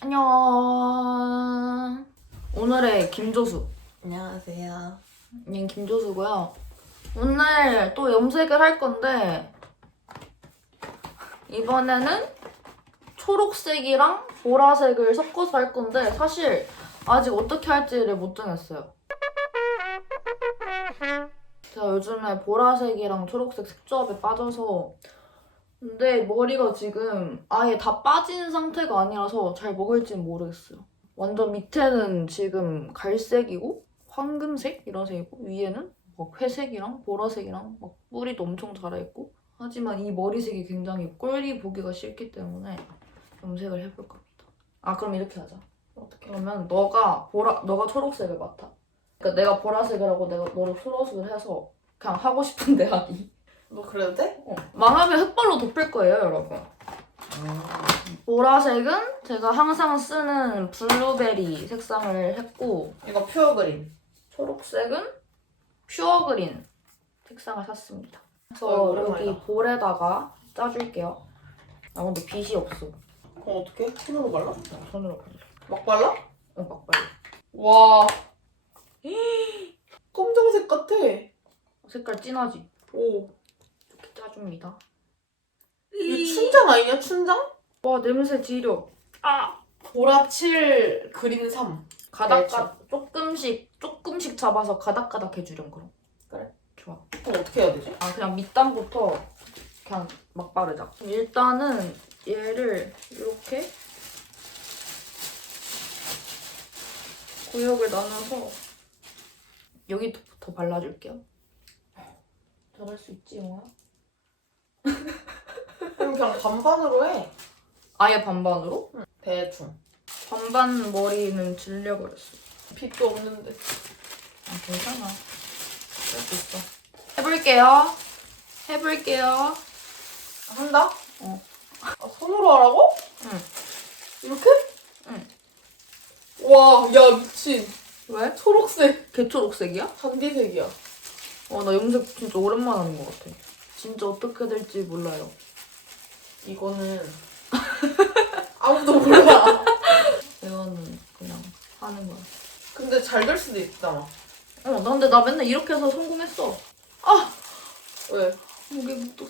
안녕. 오늘의 김조수. 안녕하세요. 얘는 김조수고요. 오늘 또 염색을 할 건데 이번에는 초록색이랑 보라색을 섞어서 할 건데 사실 아직 어떻게 할지를 못 정했어요. 제가 요즘에 보라색이랑 초록색 색조합에 빠져서 근데 머리가 지금 아예 다 빠진 상태가 아니라서 잘 먹을지는 모르겠어요. 완전 밑에는 지금 갈색이고 황금색 이런 색이고 위에는 막 회색이랑 보라색이랑 막 뿌리도 엄청 자라있고 하지만 이 머리색이 굉장히 꼴리 보기가 싫기 때문에 염색을 해볼 겁니다. 아 그럼 이렇게 하자. 어떻게? 그러면 너가 보라 너가 초록색을 맡아. 그러니까 내가 보라색을 하고 내가 너를 초록색을 해서 그냥 하고 싶은데 하기. 뭐 그래도 돼? 어. 망하면 흑발로 덮을 거예요, 여러분. 보라색은 제가 항상 쓰는 블루베리 색상을 했고 이거 퓨어 그린. 초록색은 퓨어 그린 색상을 샀습니다. 그래서 어, 오랜만이다. 여기 볼에다가 짜줄게요. 아 근데 빗이 없어. 그럼 어떻게? 손으로 발라? 손으로 발라. 막 발라? 어, 막 발라. 와. 검정색 같아. 색깔 진하지? 오. 짜줍니다. 이거 춘장 아니냐? 춘장? 와 냄새 지려. 아 보라칠 그린 3. 가닥가 조금씩 조금씩 잡아서 가닥가닥 해주렴 그럼. 그래. 좋아. 그럼 어떻게 해야 되지? 아 그냥 밑단부터 그냥 막 바르자. 일단은 얘를 이렇게 구역을 나눠서 여기부터 발라줄게요. 잘할 수 있지 영아? 그럼 그냥 반반으로 해. 아예 반반으로? 대충. 반반 머리는 질려버렸어. 빗도 없는데. 아 괜찮아. 할 수 있어. 해볼게요. 해볼게요. 한다? 어. 아, 손으로 하라고? 응. 이렇게? 응. 와, 야, 미친. 왜? 초록색. 개초록색이야? 잔디색이야. 어, 나 염색 진짜 오랜만에 하는 것 같아. 진짜 어떻게 될지 몰라요. 이거는 아무도 몰라. 이거는 그냥 하는 거야. 근데 잘 될 수도 있잖아. 어, 나 근데 나 맨날 이렇게 해서 성공했어. 왜? 목에 묻었어.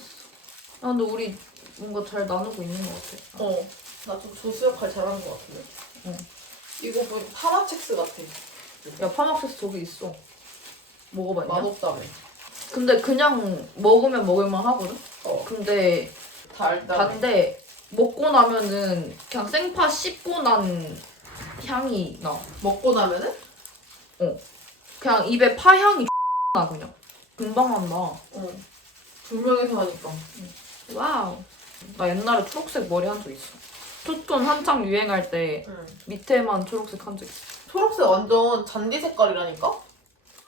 아, 근데 우리 뭔가 잘 나누고 있는 것 같아. 어. 나 좀 조수 역할 잘하는 것 같은데. 응. 이거 뭐 파마첵스 같아. 야, 파막세스 저기 있어. 먹어봤냐? 맛없다며. 근데 그냥 먹으면 먹을만 하거든? 어. 근데 달달해. 반대 먹고 나면은 그냥 생파 씹고 난 향이 나. 먹고 나면은? 그냥 입에 파 향이 나 그냥. 금방 난다. 어. 두 명이서 하니까. 와우. 나 옛날에 초록색 머리 한 적 있어. 투톤 한창 유행할 때 응. 밑에만 초록색 한 적 있어. 초록색 완전 잔디 색깔이라니까?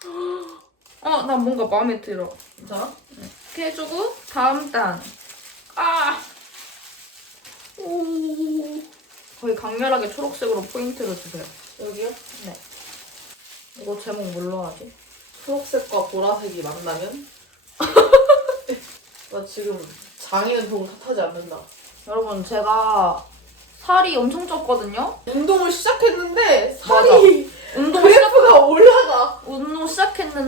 어, 나 뭔가 마음에 들어. 괜찮아? 이렇게 해주고 다음 단. 아! 오. 거의 강렬하게 초록색으로 포인트를 주세요. 여기요? 네. 이거 제목 뭘로 하지? 초록색과 보라색이 만나면? 나 지금 장인은 도움 탓하지 않는다. 여러분 제가 살이 엄청 쪘거든요. 운동을 시작했는데 살이 운동 시작 그래프가 올라가. 운동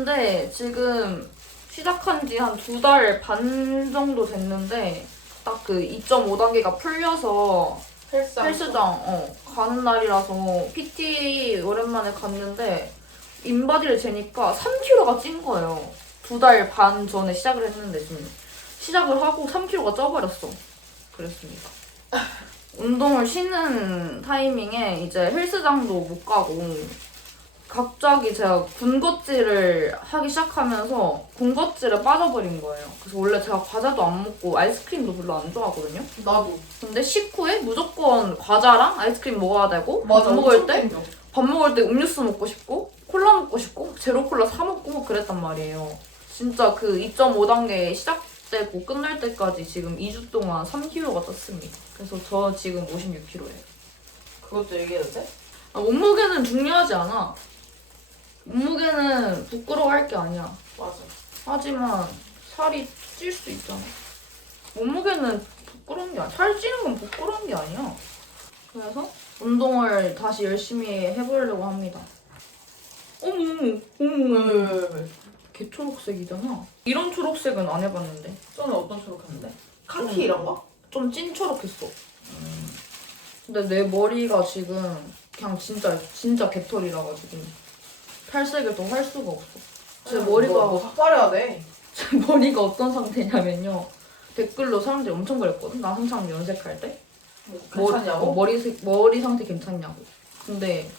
시작했는데 지금 시작한 지 한 두 달 반 정도 됐는데 딱 그 2.5단계가 풀려서 헬스장. 헬스장 어, 가는 날이라서 PT 오랜만에 갔는데 인바디를 재니까 3kg가 찐 거예요. 두 달 반 전에 시작을 했는데 지금 시작을 하고 3kg가 쪄버렸어. 그랬습니다. 운동을 쉬는 타이밍에 이제 헬스장도 못 가고 갑자기 제가 군것질을 하기 시작하면서 군것질에 빠져버린 거예요. 그래서 원래 제가 과자도 안 먹고 아이스크림도 별로 안 좋아하거든요. 나도. 근데 식후에 무조건 과자랑 아이스크림 먹어야 되고 맞아. 밥 먹을 엄청 때 땡겨. 밥 먹을 때 음료수 먹고 싶고 콜라 먹고 싶고 제로 콜라 사 먹고 막 그랬단 말이에요. 진짜 그 2.5단계 시작되고 끝날 때까지 지금 2주 동안 3kg가 쪘습니다. 그래서 저 지금 56kg예요. 그것도 얘기해도 돼? 아, 몸무게는 중요하지 않아. 몸무게는 부끄러워할 게 아니야. 맞아. 하지만 살이 찔수 있잖아. 몸무게는 부끄러운 게 아니야. 살 찌는 건 부끄러운 게 아니야. 그래서 운동을 다시 열심히 해보려고 합니다. 어머, 어머, 어머. 왜왜 왜 개 초록색이잖아. 이런 초록색은 안 해봤는데. 저는 어떤 초록 했는데? 카키 이런 거? 좀 찐 초록했어. 근데 내 머리가 지금 그냥 진짜 진짜 개털이라 가지고 탈색을 더 할 수가 없어. 제 머리가 뭐, 뭐 삭발해야 돼 제 머리가 어떤 상태냐면요. 댓글로 사람들이 엄청 그랬거든. 나 한창 연색할 때. 머리, 괜찮냐고? 어, 머리, 색- 머리 상태 괜찮냐고. 근데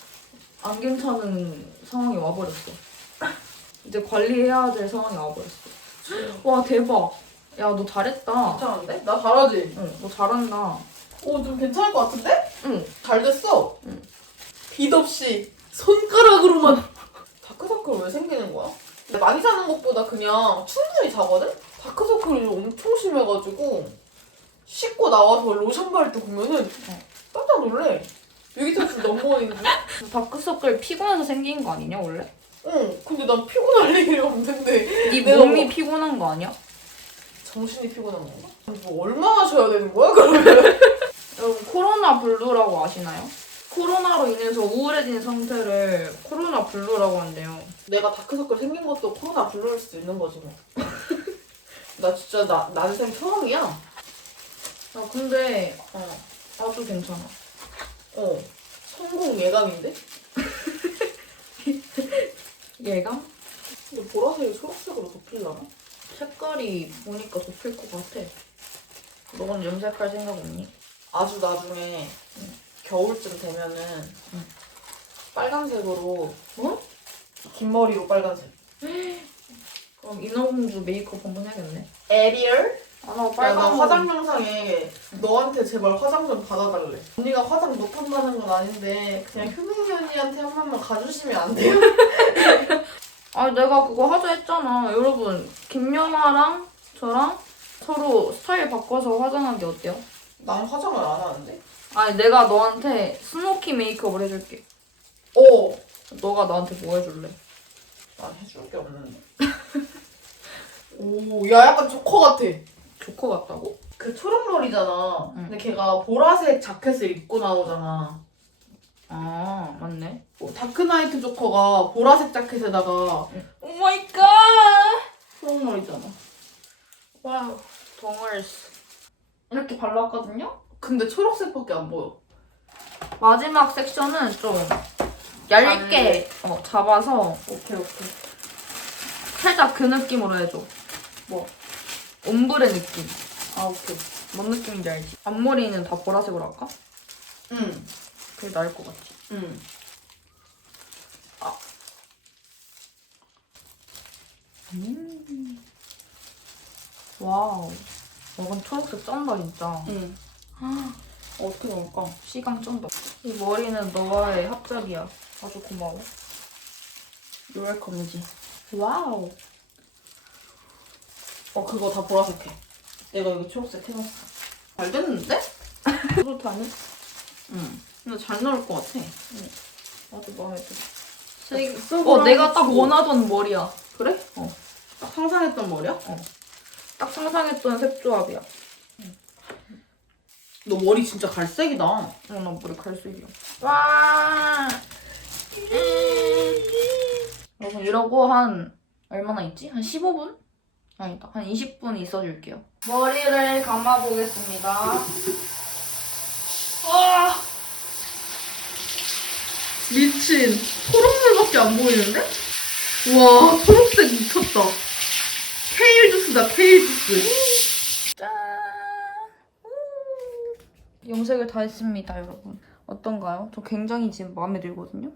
안 괜찮은 상황이 와버렸어. 이제 관리해야 될 상황이 와버렸어. 와 대박. 야 너 잘했다. 괜찮은데? 나 잘하지? 응, 너 잘한다. 오 좀 괜찮을 것 같은데? 응. 잘 됐어 응. 빗 없이 손가락으로만 다크서클 왜 생기는 거야? 많이 자는 것보다 그냥 충분히 자거든? 다크서클이 엄청 심해가지고 씻고 나와서 로션 바를 때 보면은 어. 깜짝 놀래 여기 터치 넘버원인데? 다크서클 피곤해서 생긴 거 아니냐 원래? 응 근데 난 피곤할 일이 없는데 네 내가 몸이 뭐- 피곤한 거 아니야? 정신이 피곤한 건가? 뭐 얼마나 쉬어야 되는 거야 그러면? 여러분 코로나 블루라고 아시나요? 코로나로 인해서 우울해진 상태를 코로나 블루라고 한대요. 내가 다크서클 생긴 것도 코로나 블루일 수도 있는 거지 뭐. 나 진짜 나 난생 처음이야. 아 근데 어, 아주 괜찮아. 어. 성공 예감인데? 얘가 근데 보라색이 초록색으로 덮이려나? 색깔이 보니까 덮일 것 같아. 너는 염색할 생각 없니? 아주 나중에 겨울쯤 되면은 응. 빨간색으로 어? 긴 머리로 빨간색. 그럼 인어공주 메이크업 한번 해야겠네. 에리얼? 아, 나 야, 나 빨간 화장 영상에 너한테 제발 화장 좀 받아달래. 언니가 화장 못한다는 건 아닌데 그냥 효민이 언니한테 한 번만 가주시면 안 돼요? 아 내가 그거 하자 했잖아. 여러분 김연아랑 저랑 서로 스타일 바꿔서 화장하기 어때요? 난 화장을 안 하는데. 아니 내가 너한테 스모키 메이크업을 해줄게. 어. 너가 나한테 뭐 해줄래? 난 해줄 게 없는데. 오, 야, 약간 조커 같아. 조커 같다고? 그 초록머리잖아. 응. 근데 걔가 보라색 자켓을 입고 나오잖아. 아 맞네. 어, 다크나이트 조커가 보라색 자켓에다가 오 마이 갓. 초록머리잖아. 와우 덩얼스. 이렇게 발랐거든요. 근데 초록색밖에 안 보여. 마지막 섹션은 좀 얇게 어, 잡아서 오케이, 오케이. 살짝 그 느낌으로 해줘. 뭐? 옴브레 느낌. 아, 오케이. 뭔 느낌인지 알지? 앞머리는 다 보라색으로 할까? 응, 그게 나을 것 같지. 응. 와우. 이건 초록색 쩐다 진짜. 응. 어떻게 넣을까? 시강 쩐다. 이 머리는 너와의 합작이야. 아주 고마워. 요웰컴이지. 와우. 어, 그거 다 보라색 해. 내가 여기 초록색 해놨어. 잘 됐는데? 그렇다니? 응. 근데 잘 나올 것 같아. 아주 마음에 들어. 색... 썩 어, 내가 딱. 원하던 머리야. 그래? 어. 딱 상상했던 머리야? 딱 상상했던 색 조합이야. 너 머리 진짜 갈색이다. 어, 나 머리 갈색이야. 와. 여러분 이러고 한 얼마나 있지? 한 15분? 아니다. 한 20분 있어줄게요. 머리를 감아보겠습니다. 와. 미친. 초록물밖에 안 보이는데? 와, 초록색 미쳤다. 케일 주스다, 케일 주스. 짠. 우. 염색을 다 했습니다, 여러분. 어떤가요? 저 굉장히 지금 마음에 들거든요.